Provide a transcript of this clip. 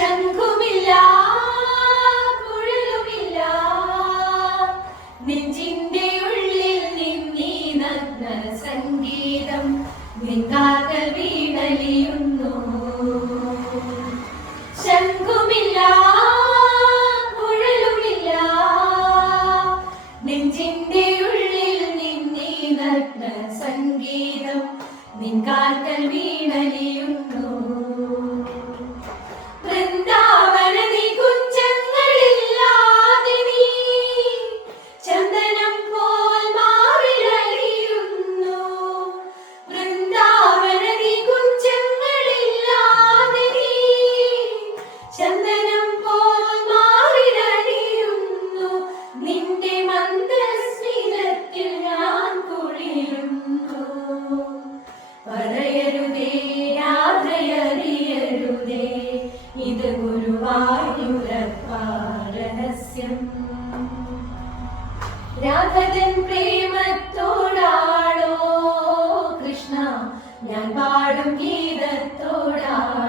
ശംഖുമില്ല കുഴലുമില്ല നെഞ്ചിന്റെ ഉള്ളിൽ നിന്നീ നഗ്ന സംഗീതം നിൻകാൽക്കൽ വീണലിയുന്നു. ശംഖുമില്ല കുഴലുമില്ല നെഞ്ചിന്റെ ഉള്ളിൽ നിന്നീ നഗ്ന സംഗീതം നിൻകാൽക്കൽ വീണലിയുന്നു. ഇത് ഗുരുവായൂരപ്പാരഹസ്യം. രാധതൻ പ്രേമത്തോടാണോ കൃഷ്ണ ഞാൻ പാടും ഗീതത്തോടാണോ?